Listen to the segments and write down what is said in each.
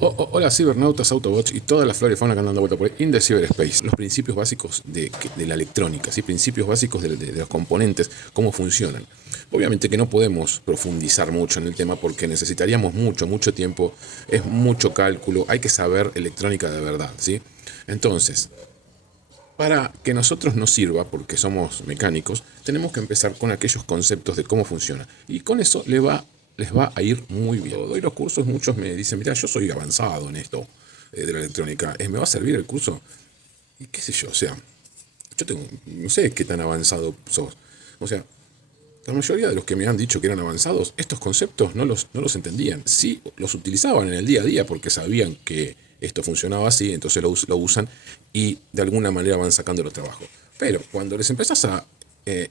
Hola cibernautas, Autobots y toda la flora y fauna que andan dando vuelta por ahí in the cyberspace. Los principios básicos de la electrónica, ¿sí? Principios básicos de los componentes, cómo funcionan. Obviamente que no podemos profundizar mucho en el tema porque necesitaríamos mucho tiempo, es mucho cálculo, hay que saber electrónica de verdad, ¿sí? Entonces, para que nosotros nos sirva, porque somos mecánicos, tenemos que empezar con aquellos conceptos de cómo funciona. Y con eso les va a ir muy bien. Cuando doy los cursos, muchos me dicen, mira, yo soy avanzado en esto de la electrónica. ¿Me va a servir el curso? Y qué sé yo, o sea, yo tengo, no sé qué tan avanzado sos. O sea, la mayoría de los que me han dicho que eran avanzados, estos conceptos no los entendían. Sí, los utilizaban en el día a día porque sabían que esto funcionaba así, entonces lo usan y de alguna manera van sacando los trabajos. Pero cuando les empezás a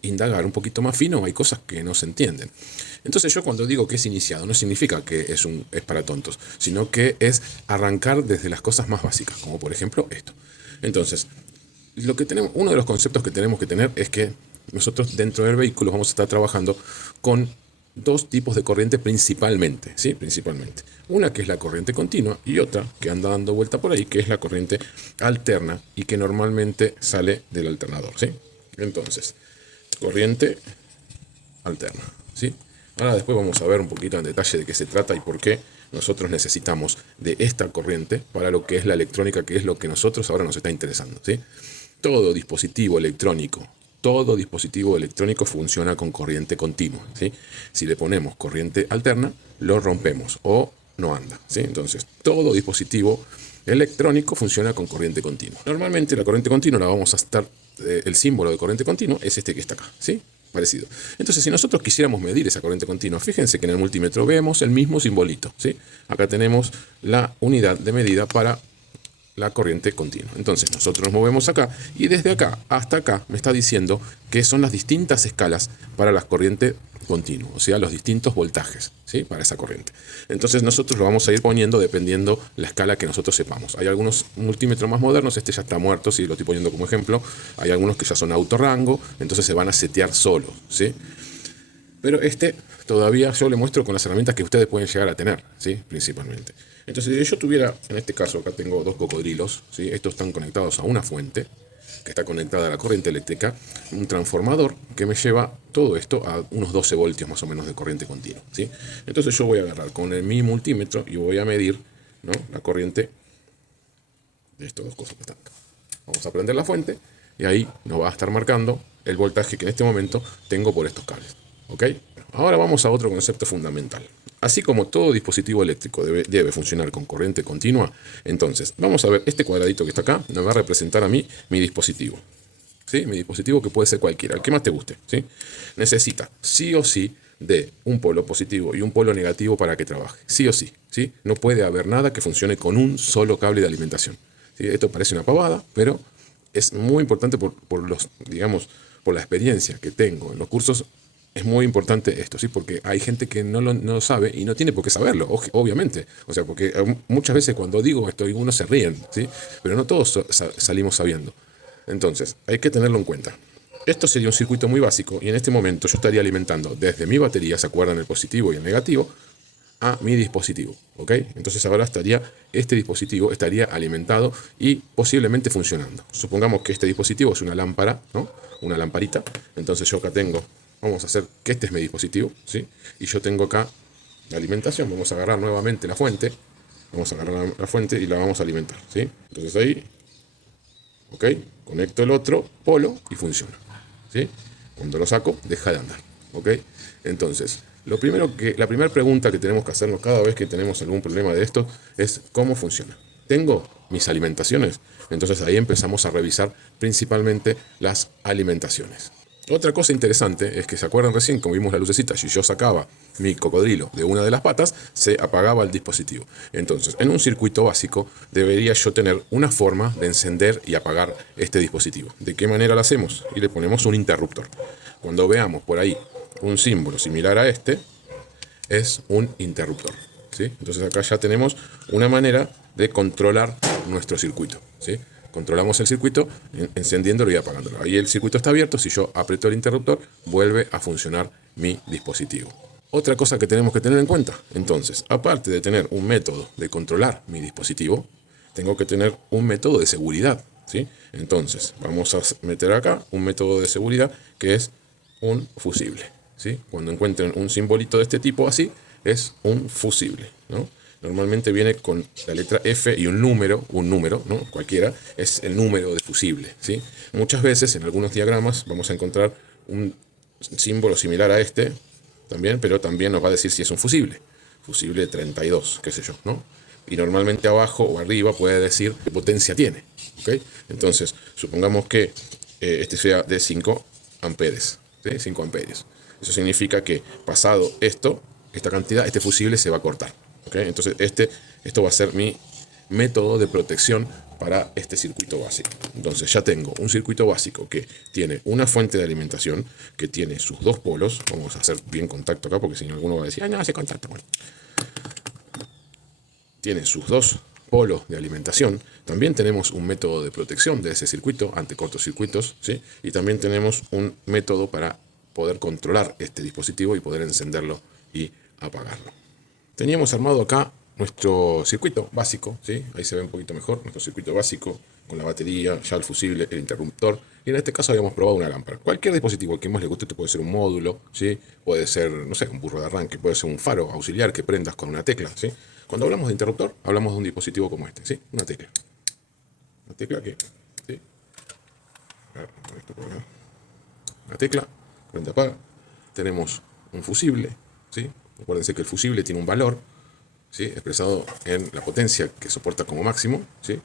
indagar un poquito más fino, hay cosas que no se entienden. Entonces yo cuando digo que es iniciado, no significa que es para tontos, sino que es arrancar desde las cosas más básicas, como por ejemplo esto. Entonces, uno de los conceptos que tenemos que tener es que nosotros dentro del vehículo vamos a estar trabajando con dos tipos de corriente principalmente, ¿sí? Principalmente. Una que es la corriente continua y otra que anda dando vuelta por ahí, que es la corriente alterna y que normalmente sale del alternador, ¿sí? Entonces, corriente alterna, ¿sí? Ahora después vamos a ver un poquito en detalle de qué se trata y por qué nosotros necesitamos de esta corriente para lo que es la electrónica, que es lo que nosotros ahora nos está interesando, ¿sí? Todo dispositivo electrónico, todo dispositivo electrónico funciona con corriente continua, ¿sí? Si le ponemos corriente alterna, lo rompemos o no anda, ¿sí? Entonces, todo dispositivo electrónico funciona con corriente continua. Normalmente la corriente continua la vamos a estar, el símbolo de corriente continua es este que está acá, ¿sí? Parecido. Entonces, si nosotros quisiéramos medir esa corriente continua, fíjense que en el multímetro vemos el mismo simbolito, ¿sí? Acá tenemos la unidad de medida para la corriente continua. Entonces nosotros nos movemos acá y desde acá hasta acá me está diciendo que son las distintas escalas para la corriente continua, o sea, los distintos voltajes, ¿sí? Para esa corriente. Entonces nosotros lo vamos a ir poniendo dependiendo la escala que nosotros sepamos. Hay algunos multímetros más modernos, este ya está muerto, si lo estoy poniendo como ejemplo. Hay algunos que ya son autorrango, entonces se van a setear solos, ¿sí? Pero este todavía yo le muestro con las herramientas que ustedes pueden llegar a tener, ¿sí? Principalmente. Entonces, si yo tuviera, en este caso, acá tengo dos cocodrilos, ¿sí? Estos están conectados a una fuente, que está conectada a la corriente eléctrica, un transformador que me lleva todo esto a unos 12 voltios más o menos de corriente continua, ¿sí? Entonces yo voy a agarrar con mi multímetro y voy a medir, ¿no? La corriente de estas dos cosas que están acá. Vamos a prender la fuente y ahí nos va a estar marcando el voltaje que en este momento tengo por estos cables, ¿ok? Ahora vamos a otro concepto fundamental. Así como todo dispositivo eléctrico debe funcionar con corriente continua, entonces vamos a ver este cuadradito que está acá, me va a representar a mí mi dispositivo. ¿Sí? Mi dispositivo, que puede ser cualquiera, el que más te guste, ¿sí? Necesita sí o sí de un polo positivo y un polo negativo para que trabaje, sí o sí, ¿sí? No puede haber nada que funcione con un solo cable de alimentación, ¿sí? Esto parece una pavada, pero es muy importante por los, digamos, por la experiencia que tengo en los cursos. Es muy importante esto, ¿sí? Porque hay gente que no lo sabe y no tiene por qué saberlo, obviamente. O sea, porque muchas veces cuando digo esto, algunos se ríen, ¿sí? Pero no todos salimos sabiendo. Entonces, hay que tenerlo en cuenta. Esto sería un circuito muy básico y en este momento yo estaría alimentando desde mi batería, ¿se acuerdan? El positivo y el negativo, a mi dispositivo, ¿ok? Entonces ahora este dispositivo estaría alimentado y posiblemente funcionando. Supongamos que este dispositivo es una lámpara, ¿no? Una lamparita. Entonces yo acá tengo, vamos a hacer que este es mi dispositivo, ¿sí? Y yo tengo acá la alimentación. Vamos a agarrar nuevamente la fuente. Vamos a agarrar la fuente y la vamos a alimentar, ¿sí? Entonces ahí, ¿ok? Conecto el otro polo y funciona, ¿sí? Cuando lo saco, deja de andar, ¿ok? Entonces, la primera pregunta que tenemos que hacernos cada vez que tenemos algún problema de esto es ¿cómo funciona? ¿Tengo mis alimentaciones? Entonces ahí empezamos a revisar principalmente las alimentaciones. Otra cosa interesante es que se acuerdan recién, como vimos la lucecita, si yo sacaba mi cocodrilo de una de las patas, se apagaba el dispositivo. Entonces, en un circuito básico, debería yo tener una forma de encender y apagar este dispositivo. ¿De qué manera lo hacemos? Y le ponemos un interruptor. Cuando veamos por ahí un símbolo similar a este, es un interruptor, ¿sí? Entonces acá ya tenemos una manera de controlar nuestro circuito, ¿sí? Controlamos el circuito encendiéndolo y apagándolo. Ahí el circuito está abierto, si yo aprieto el interruptor, vuelve a funcionar mi dispositivo. Otra cosa que tenemos que tener en cuenta, entonces, aparte de tener un método de controlar mi dispositivo, tengo que tener un método de seguridad, ¿sí? Entonces, vamos a meter acá un método de seguridad que es un fusible, ¿sí? Cuando encuentren un simbolito de este tipo así, es un fusible, ¿no? Normalmente viene con la letra F y un número, ¿no? Cualquiera, es el número de fusible, ¿sí? Muchas veces en algunos diagramas vamos a encontrar un símbolo similar a este, también, pero también nos va a decir si es un fusible 32, qué sé yo, ¿no? Y normalmente abajo o arriba puede decir qué potencia tiene, ¿ok? Entonces, supongamos que este sea de 5 amperes, ¿sí? 5 amperios. Eso significa que pasado esto, esta cantidad, este fusible se va a cortar, ¿ok? Entonces, esto va a ser mi método de protección para este circuito básico. Entonces ya tengo un circuito básico que tiene una fuente de alimentación, que tiene sus dos polos. Vamos a hacer bien contacto acá, porque si no alguno va a decir, no hace contacto. Bueno, tiene sus dos polos de alimentación. También tenemos un método de protección de ese circuito ante cortocircuitos, ¿sí? Y también tenemos un método para poder controlar este dispositivo y poder encenderlo y apagarlo. Teníamos armado acá nuestro circuito básico, ¿sí? Ahí se ve un poquito mejor, nuestro circuito básico con la batería, ya el fusible, el interruptor, y en este caso habíamos probado una lámpara. Cualquier dispositivo que más le guste, puede ser un módulo, ¿sí? Puede ser, no sé, un burro de arranque, puede ser un faro auxiliar que prendas con una tecla, ¿sí? Cuando hablamos de interruptor, hablamos de un dispositivo como este, ¿sí? Una tecla. Una tecla que, ¿sí? Una tecla, prende, apaga. Tenemos un fusible, ¿sí? Acuérdense que el fusible tiene un valor, ¿sí? Expresado en la potencia que soporta como máximo, ¿sí?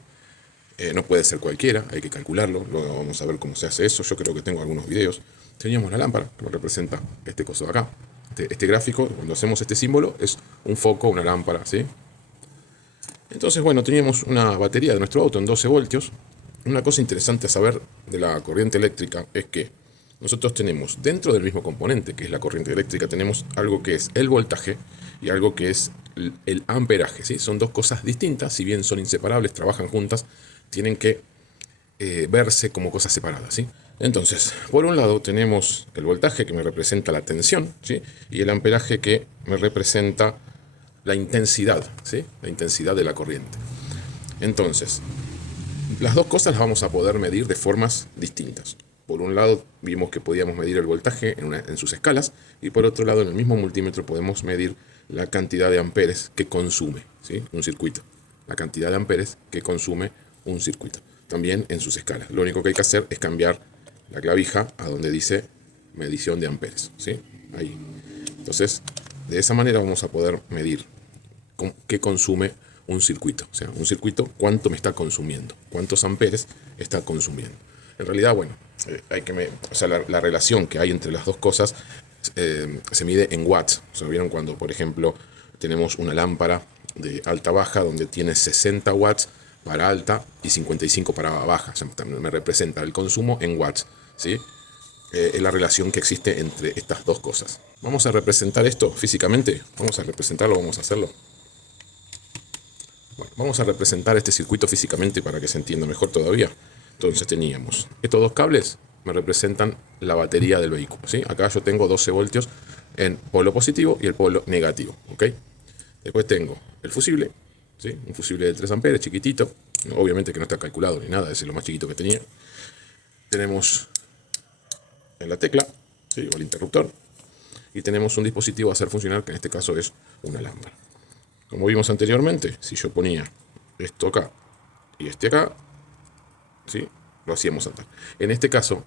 No puede ser cualquiera, hay que calcularlo. Luego vamos a ver cómo se hace eso. Yo creo que tengo algunos videos. Teníamos la lámpara, que representa este coso de acá. Este gráfico, cuando hacemos este símbolo, es un foco, una lámpara, ¿sí? Entonces, bueno, teníamos una batería de nuestro auto en 12 voltios. Una cosa interesante a saber de la corriente eléctrica es que nosotros tenemos dentro del mismo componente, que es la corriente eléctrica, tenemos algo que es el voltaje y algo que es el amperaje, ¿sí? Son dos cosas distintas, si bien son inseparables, trabajan juntas, tienen que verse como cosas separadas, ¿sí? Entonces, por un lado tenemos el voltaje que me representa la tensión, ¿sí? Y el amperaje que me representa la intensidad, ¿sí? La intensidad de la corriente. Entonces, las dos cosas las vamos a poder medir de formas distintas. Por un lado vimos que podíamos medir el voltaje en sus escalas, y por otro lado en el mismo multímetro podemos medir la cantidad de amperes que consume, ¿sí? Un circuito. La cantidad de amperes que consume un circuito. También en sus escalas. Lo único que hay que hacer es cambiar la clavija a donde dice medición de amperes, ¿sí? Ahí. Entonces, de esa manera vamos a poder medir qué consume un circuito. O sea, un circuito, cuánto me está consumiendo, cuántos amperes está consumiendo. En realidad, bueno, la relación que hay entre las dos cosas se mide en watts. O sea, ¿vieron cuando, por ejemplo, tenemos una lámpara de alta-baja donde tiene 60 watts para alta y 55 para baja? O sea, me representa el consumo en watts, ¿sí? Es la relación que existe entre estas dos cosas. Vamos a representar esto físicamente. Vamos a representarlo, vamos a hacerlo. Bueno, vamos a representar este circuito físicamente para que se entienda mejor todavía. Entonces teníamos estos dos cables, me representan la batería del vehículo, ¿sí? Acá yo tengo 12 voltios en polo positivo y el polo negativo, ¿ok? Después tengo el fusible, ¿sí? Un fusible de 3 amperes, chiquitito. Obviamente que no está calculado ni nada, ese es lo más chiquito que tenía. Tenemos en la tecla, ¿sí? O el interruptor. Y tenemos un dispositivo a hacer funcionar, que en este caso es una lámpara. Como vimos anteriormente, si yo ponía esto acá y este acá, ¿sí? Lo hacíamos andar. En este caso,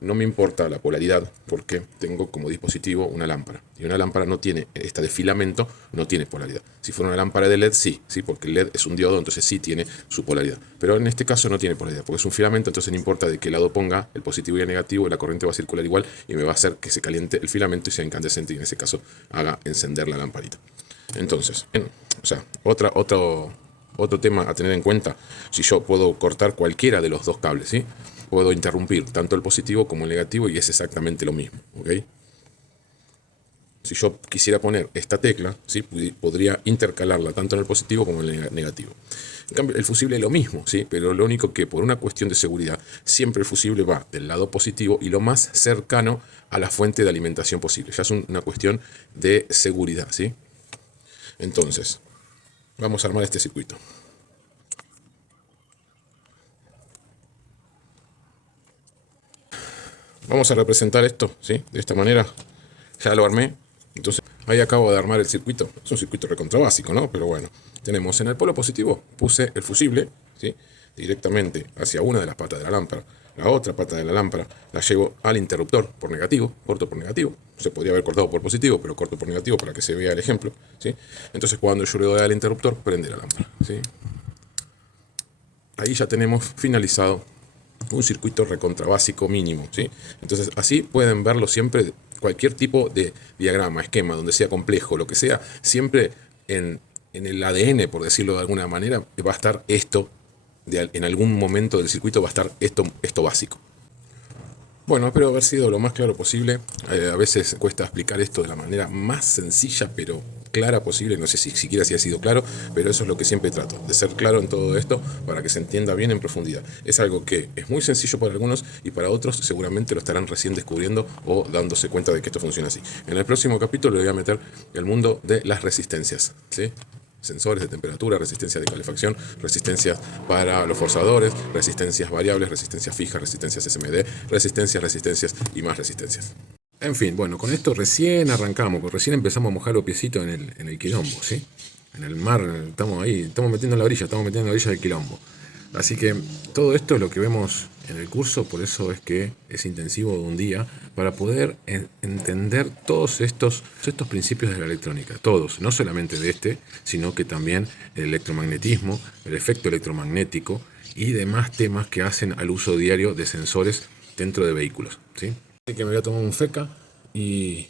no me importa la polaridad porque tengo como dispositivo una lámpara. Y una lámpara no tiene, esta de filamento, no tiene polaridad. Si fuera una lámpara de LED, sí, porque el LED es un diodo, entonces sí tiene su polaridad. Pero en este caso no tiene polaridad, porque es un filamento, entonces no importa de qué lado ponga el positivo y el negativo, la corriente va a circular igual y me va a hacer que se caliente el filamento y sea incandescente y en ese caso haga encender la lamparita. Entonces, otro tema a tener en cuenta, si yo puedo cortar cualquiera de los dos cables, ¿sí? Puedo interrumpir tanto el positivo como el negativo y es exactamente lo mismo, ¿ok? Si yo quisiera poner esta tecla, ¿sí? Podría intercalarla tanto en el positivo como en el negativo. En cambio, el fusible es lo mismo, ¿sí? Pero lo único que por una cuestión de seguridad, siempre el fusible va del lado positivo y lo más cercano a la fuente de alimentación posible. Ya es una cuestión de seguridad, ¿sí? Entonces, vamos a armar este circuito. Vamos a representar esto, ¿sí? De esta manera. Ya lo armé. Entonces, ahí acabo de armar el circuito. Es un circuito recontra básico, ¿no? Pero bueno, tenemos en el polo positivo, puse el fusible, ¿sí? Directamente hacia una de las patas de la lámpara. La otra pata de la lámpara la llevo al interruptor por negativo, corto por negativo. Se podría haber cortado por positivo, pero corto por negativo para que se vea el ejemplo, ¿sí? Entonces, cuando yo le doy al interruptor, prende la lámpara, ¿sí? Ahí ya tenemos finalizado un circuito recontra básico mínimo, ¿sí? Entonces así pueden verlo siempre, cualquier tipo de diagrama, esquema, donde sea complejo, lo que sea, siempre en el ADN, por decirlo de alguna manera, va a estar esto, en algún momento del circuito va a estar esto básico. Bueno, espero haber sido lo más claro posible. A veces cuesta explicar esto de la manera más sencilla, pero clara posible. No sé si siquiera si ha sido claro, pero eso es lo que siempre trato, de ser claro en todo esto para que se entienda bien en profundidad. Es algo que es muy sencillo para algunos y para otros seguramente lo estarán recién descubriendo o dándose cuenta de que esto funciona así. En el próximo capítulo le voy a meter el mundo de las resistencias, ¿sí? Sensores de temperatura, resistencia de calefacción, resistencias para los forzadores, resistencias variables, resistencias fijas, resistencias SMD, resistencias y más resistencias. En fin, bueno, con esto recién arrancamos, porque recién empezamos a mojar los piecitos en el quilombo, ¿sí? En el mar, estamos ahí, estamos metiendo en la orilla del quilombo. Así que todo esto es lo que vemos en el curso, por eso es que es intensivo de un día, para poder entender todos estos principios de la electrónica, todos, no solamente de este, sino que también el electromagnetismo, el efecto electromagnético y demás temas que hacen al uso diario de sensores dentro de vehículos, ¿sí? Así que me voy a tomar un feca y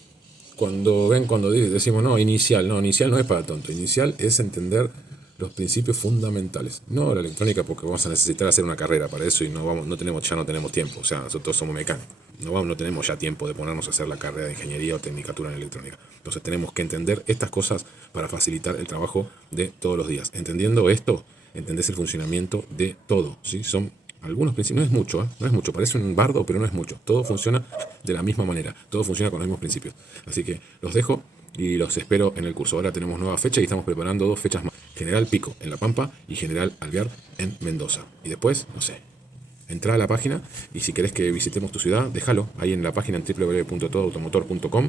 cuando decimos no, inicial no es para tonto, inicial es entender los principios fundamentales, no la electrónica, porque vamos a necesitar hacer una carrera para eso y no tenemos tiempo, o sea, nosotros somos mecánicos, no tenemos ya tiempo de ponernos a hacer la carrera de ingeniería o tecnicatura en electrónica. Entonces tenemos que entender estas cosas para facilitar el trabajo de todos los días. Entendiendo esto, entendés el funcionamiento de todo, ¿sí? Son algunos principios, no es mucho, parece un bardo, pero no es mucho. Todo funciona de la misma manera, todo funciona con los mismos principios. Así que los dejo y los espero en el curso. Ahora tenemos nueva fecha y estamos preparando 2 fechas más. General Pico en La Pampa y General Alvear en Mendoza. Y después, no sé, entra a la página y si querés que visitemos tu ciudad, déjalo. Ahí en la página en www.todoautomotor.com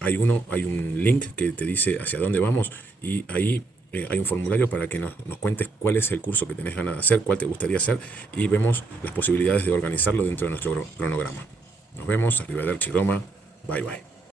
hay un link que te dice hacia dónde vamos y ahí hay un formulario para que nos cuentes cuál es el curso que tenés ganas de hacer, cuál te gustaría hacer y vemos las posibilidades de organizarlo dentro de nuestro cronograma. Nos vemos, arrivederci Roma, bye bye.